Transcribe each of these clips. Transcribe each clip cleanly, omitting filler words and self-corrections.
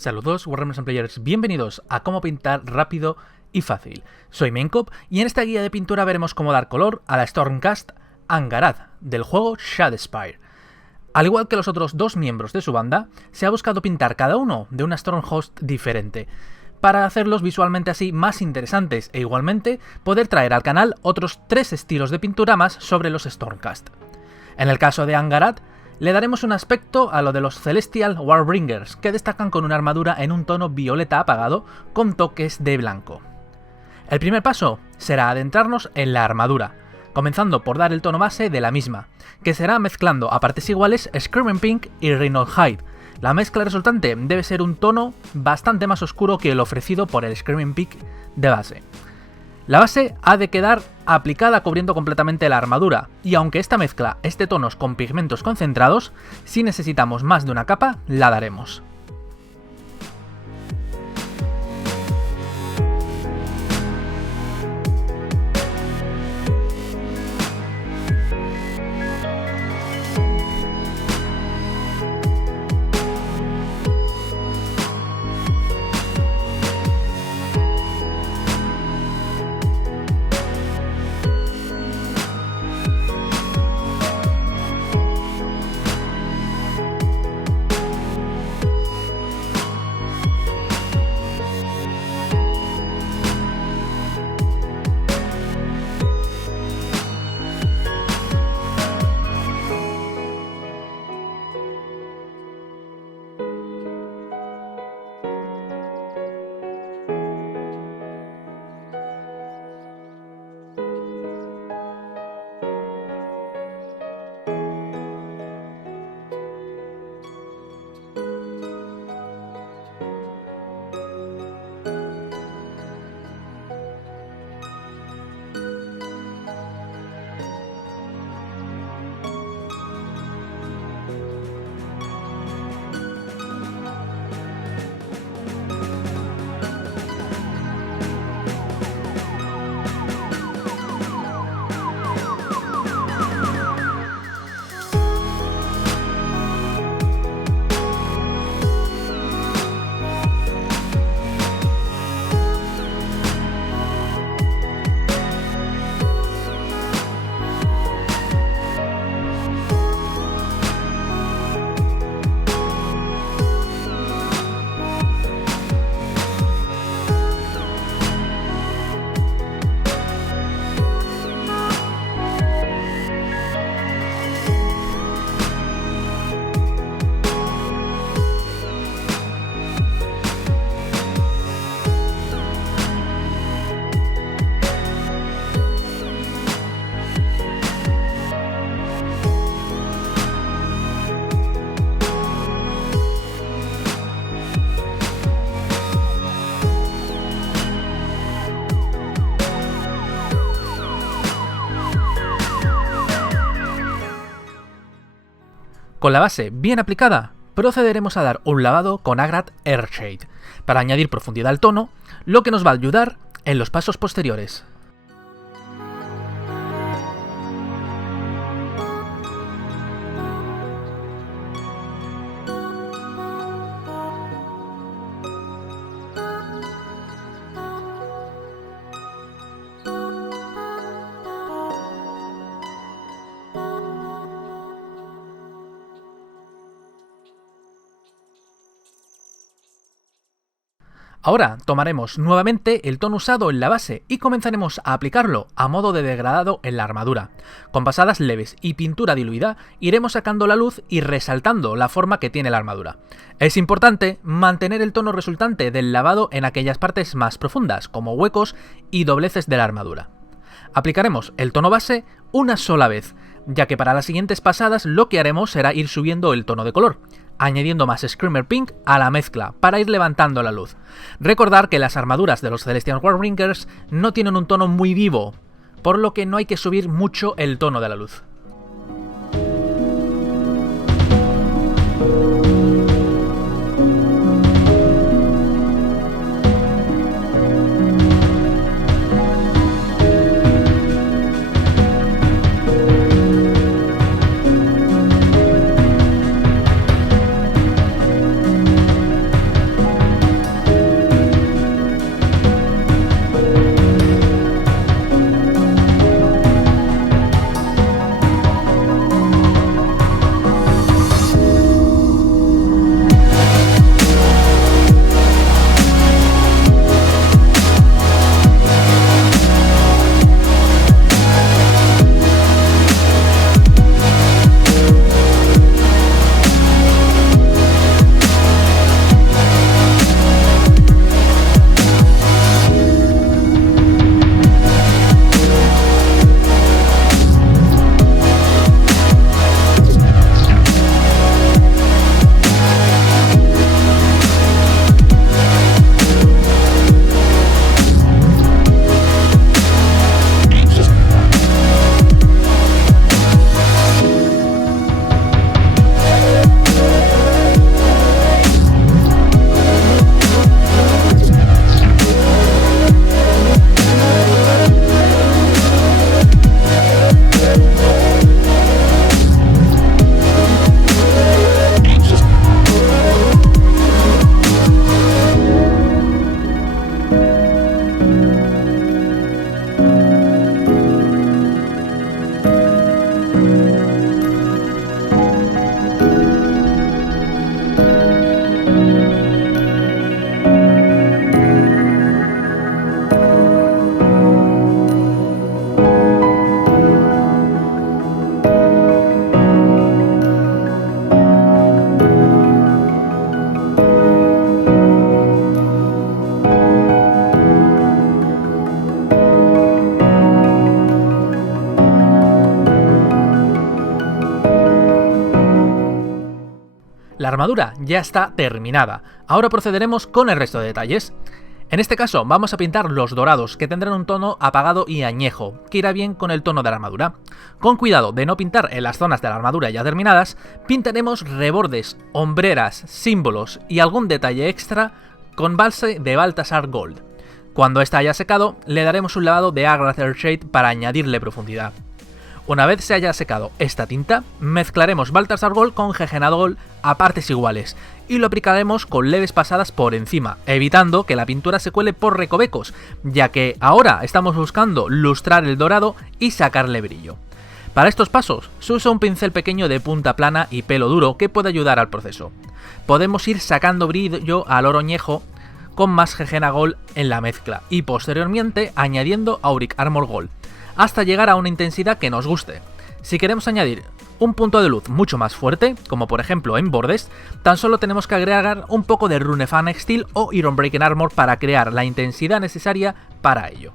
Saludos Warhammer Players, bienvenidos a Cómo pintar rápido y fácil. Soy Maincop y en esta guía de pintura veremos cómo dar color a la Stormcast Angharad del juego Shadespire. Al igual que los otros dos miembros de su banda, se ha buscado pintar cada uno de una Stormhost diferente, para hacerlos visualmente así más interesantes e igualmente poder traer al canal otros 3 estilos de pintura más sobre los Stormcast. En el caso de Angharad, le daremos un aspecto a lo de los Celestial Warbringers, que destacan con una armadura en un tono violeta apagado con toques de blanco. El primer paso será adentrarnos en la armadura, comenzando por dar el tono base de la misma, que será mezclando a partes iguales Screaming Pink y Rhinold Hide. La mezcla resultante debe ser un tono bastante más oscuro que el ofrecido por el Screaming Pink de base. La base ha de quedar aplicada cubriendo completamente la armadura, y aunque esta mezcla es de tonos con pigmentos concentrados, si necesitamos más de una capa, la daremos. Con la base bien aplicada, procederemos a dar un lavado con Agrax Earthshade, para añadir profundidad al tono, lo que nos va a ayudar en los pasos posteriores. Ahora tomaremos nuevamente el tono usado en la base y comenzaremos a aplicarlo a modo de degradado en la armadura. Con pasadas leves y pintura diluida iremos sacando la luz y resaltando la forma que tiene la armadura. Es importante mantener el tono resultante del lavado en aquellas partes más profundas, como huecos y dobleces de la armadura. Aplicaremos el tono base una sola vez, ya que para las siguientes pasadas lo que haremos será ir subiendo el tono de color, añadiendo más Screamer Pink a la mezcla para ir levantando la luz. Recordar que las armaduras de los Celestial Warbringers no tienen un tono muy vivo, por lo que no hay que subir mucho el tono de la luz. armadura ya está terminada. Ahora procederemos con el resto de detalles. En este caso vamos a pintar los dorados, que tendrán un tono apagado y añejo, que irá bien con el tono de la armadura. Con cuidado de no pintar en las zonas de la armadura ya terminadas, pintaremos rebordes, hombreras, símbolos y algún detalle extra con base de Balthasar Gold. Cuando esta haya secado, le daremos un lavado de Agrathel Shade para añadirle profundidad. Una vez se haya secado esta tinta, mezclaremos Balthasar Gold con Gegena Gold a partes iguales y lo aplicaremos con leves pasadas por encima, evitando que la pintura se cuele por recovecos, ya que ahora estamos buscando lustrar el dorado y sacarle brillo. Para estos pasos se usa un pincel pequeño de punta plana y pelo duro que puede ayudar al proceso. Podemos ir sacando brillo al oro añejo con más Gegena Gold en la mezcla y posteriormente añadiendo Auric Armor Gold, hasta llegar a una intensidad que nos guste. Si queremos añadir un punto de luz mucho más fuerte, como por ejemplo en bordes, tan solo tenemos que agregar un poco de Runefang Steel o Ironbreaking Armor para crear la intensidad necesaria para ello.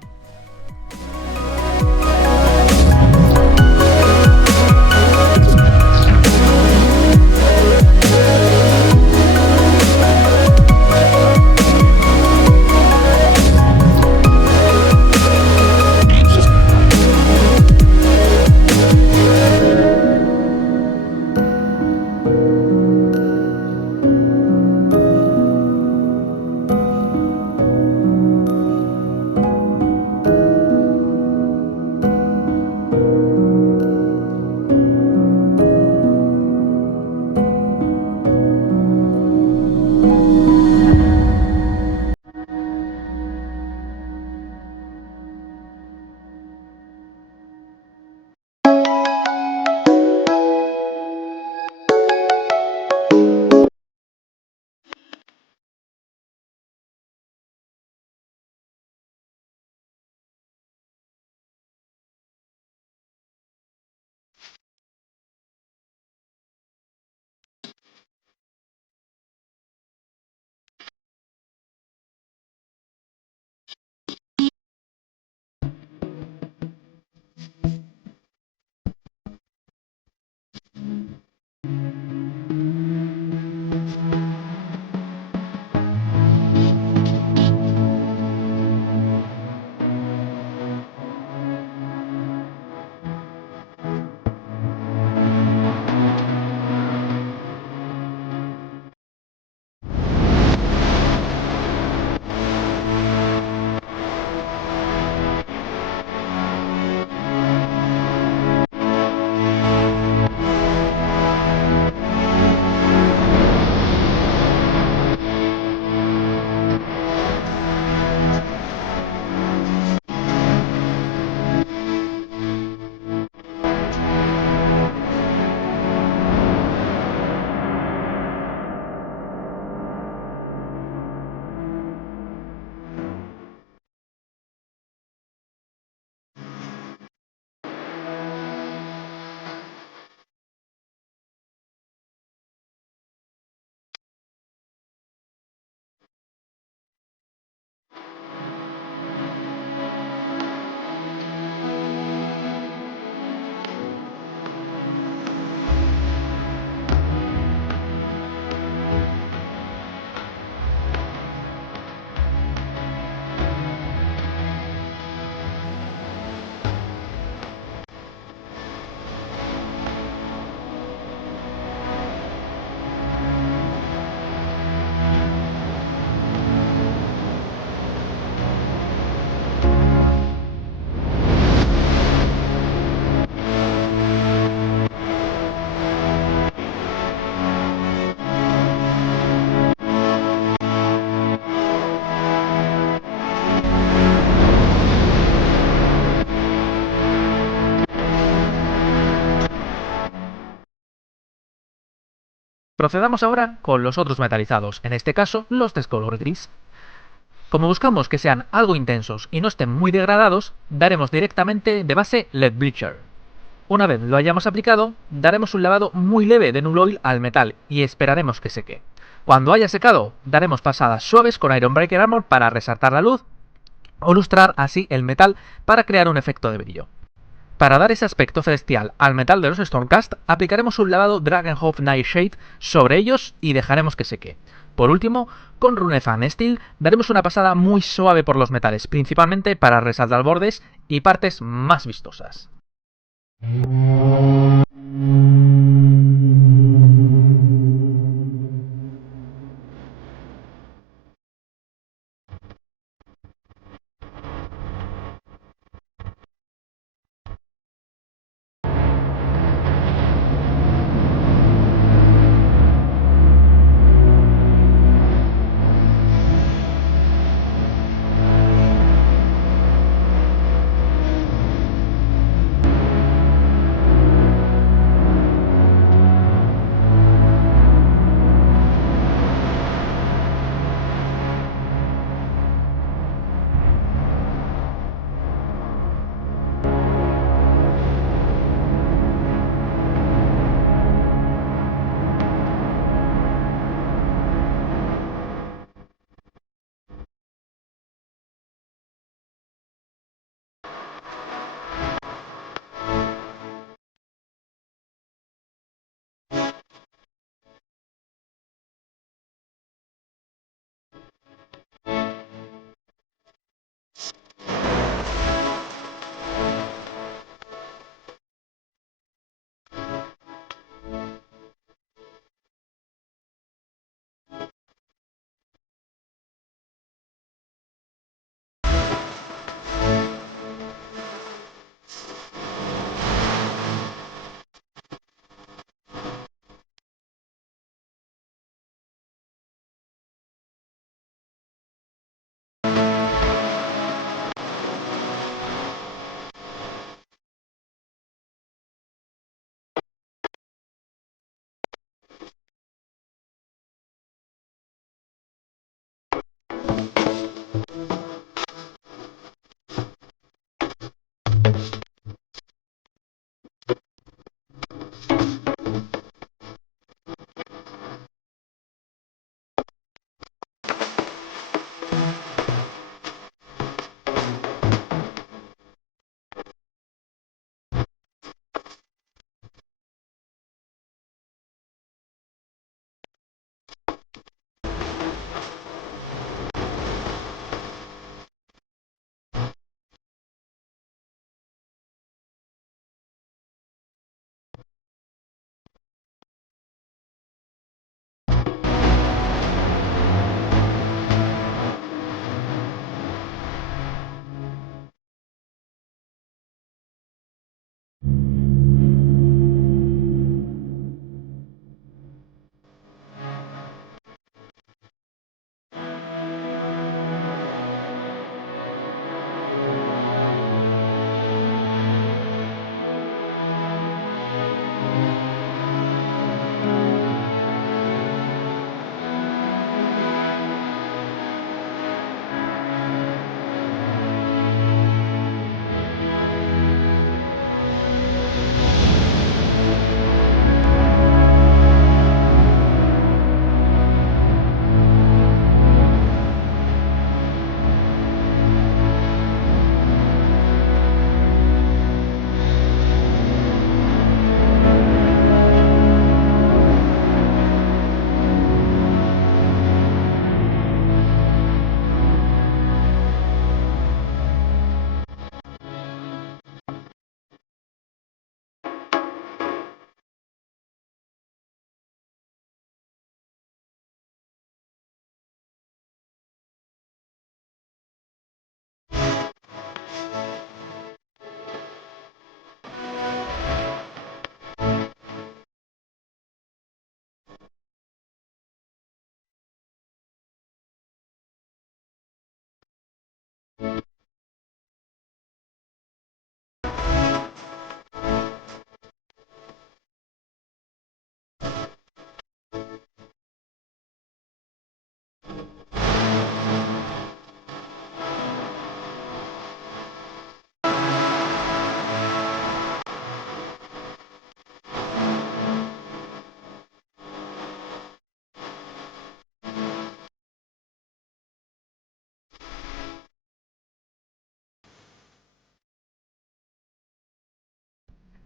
Procedamos ahora con los otros metalizados, en este caso los de color gris. Como buscamos que sean algo intensos y no estén muy degradados, daremos directamente de base LED Bleacher. Una vez lo hayamos aplicado, daremos un lavado muy leve de Null Oil al metal y esperaremos que seque. Cuando haya secado, daremos pasadas suaves con Ironbreaking Armor para resaltar la luz o lustrar así el metal para crear un efecto de brillo. Para dar ese aspecto celestial al metal de los Stormcast, aplicaremos un lavado Dragonhof Nightshade sobre ellos y dejaremos que seque. Por último, con Runefan Steel daremos una pasada muy suave por los metales, principalmente para resaltar bordes y partes más vistosas.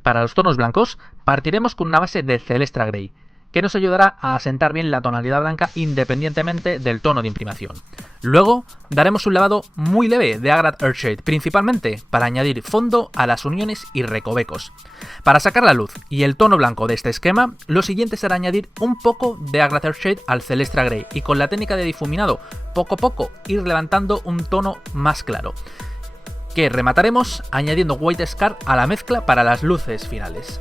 Para los tonos blancos, partiremos con una base de Celestra Grey, que nos ayudará a asentar bien la tonalidad blanca independientemente del tono de imprimación. Luego, daremos un lavado muy leve de Agrad Earthshade, principalmente para añadir fondo a las uniones y recovecos. Para sacar la luz y el tono blanco de este esquema, lo siguiente será añadir un poco de Agrad Earthshade al Celestra Grey y con la técnica de difuminado, poco a poco ir levantando un tono más claro, que remataremos añadiendo White Scar a la mezcla para las luces finales.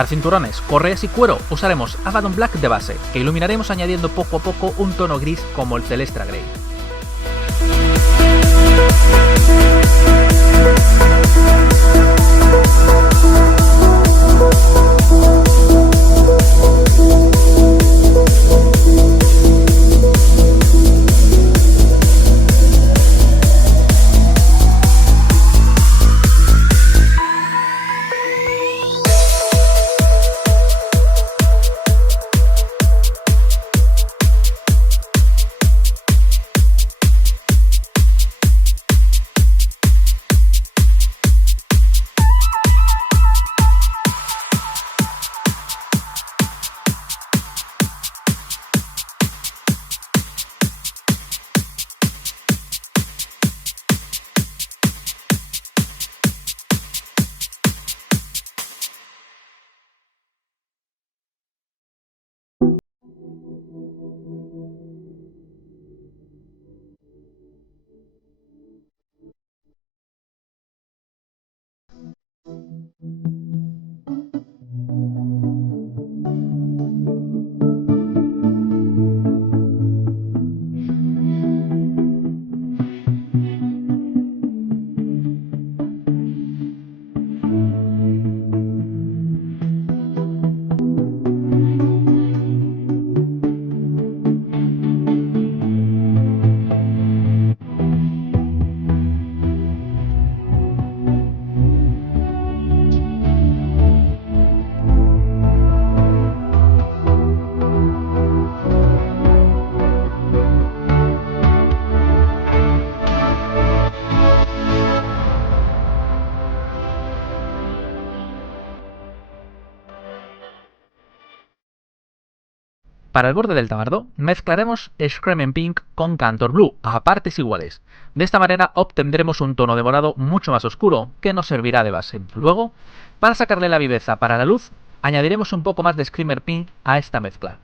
Para cinturones, correas y cuero usaremos Abaddon Black de base, que iluminaremos añadiendo poco a poco un tono gris como el Celestra Grey. Para el borde del tabardo, mezclaremos Screaming Pink con Cantor Blue a partes iguales. De esta manera obtendremos un tono de morado mucho más oscuro, que nos servirá de base. Luego, para sacarle la viveza para la luz, añadiremos un poco más de Screamer Pink a esta mezcla.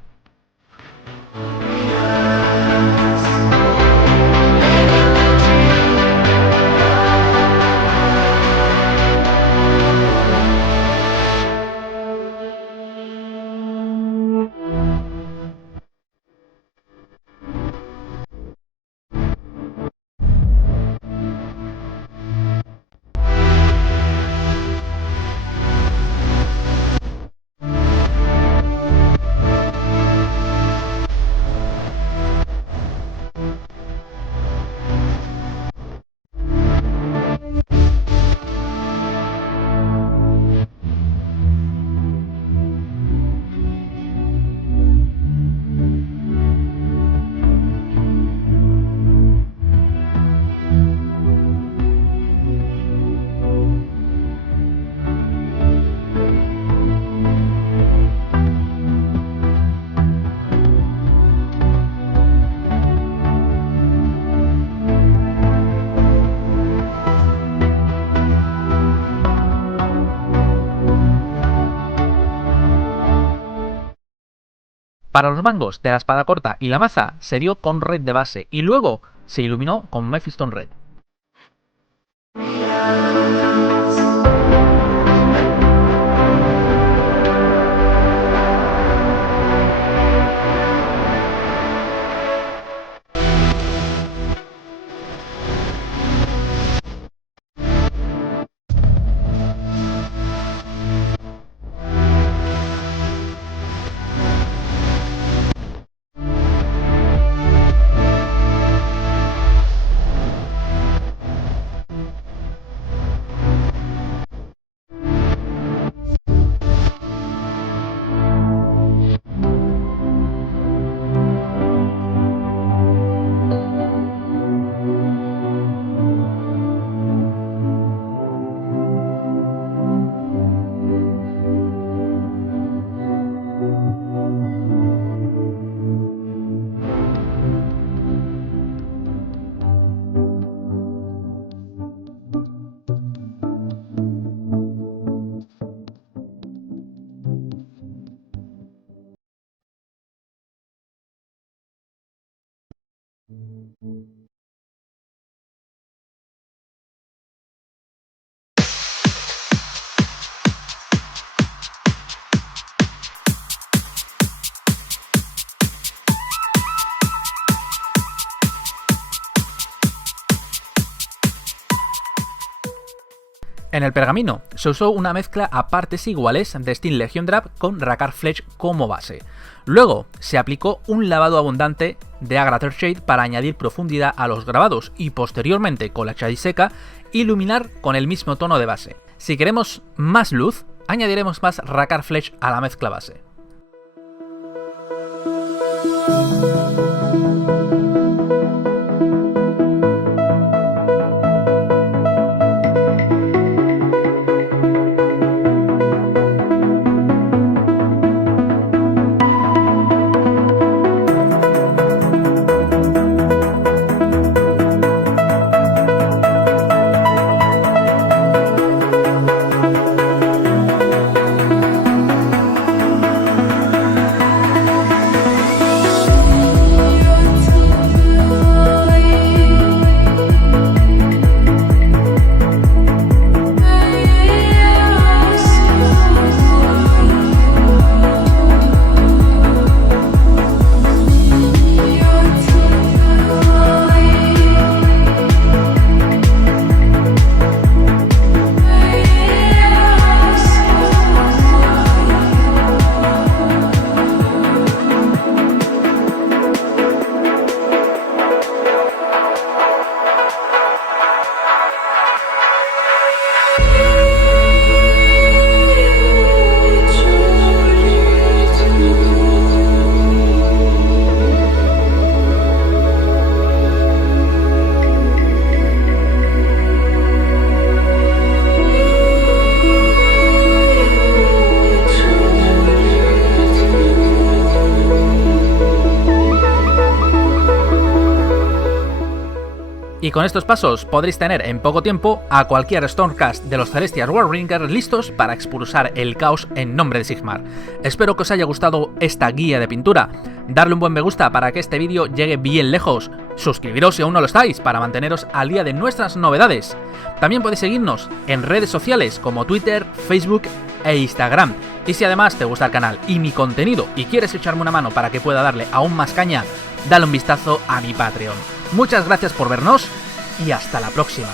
Para los mangos de la espada corta y la maza se dio con red de base y luego se iluminó con Mephiston Red. En el pergamino se usó una mezcla a partes iguales de Steel Legion Drab con Rakarth Fletch como base. Luego se aplicó un lavado abundante de Agrater Shade para añadir profundidad a los grabados y posteriormente con la Shadi seca iluminar con el mismo tono de base. Si queremos más luz, añadiremos más Rakarth Fletch a la mezcla base. con estos pasos podréis tener en poco tiempo a cualquier Stormcast de los Celestial Warringers listos para expulsar el caos en nombre de Sigmar. Espero que os haya gustado esta guía de pintura. Darle un buen me gusta para que este vídeo llegue bien lejos. Suscribiros si aún no lo estáis para manteneros al día de nuestras novedades. También podéis seguirnos en redes sociales como Twitter, Facebook e Instagram. Y si además te gusta el canal y mi contenido y quieres echarme una mano para que pueda darle aún más caña, dale un vistazo a mi Patreon. Muchas gracias por vernos y hasta la próxima.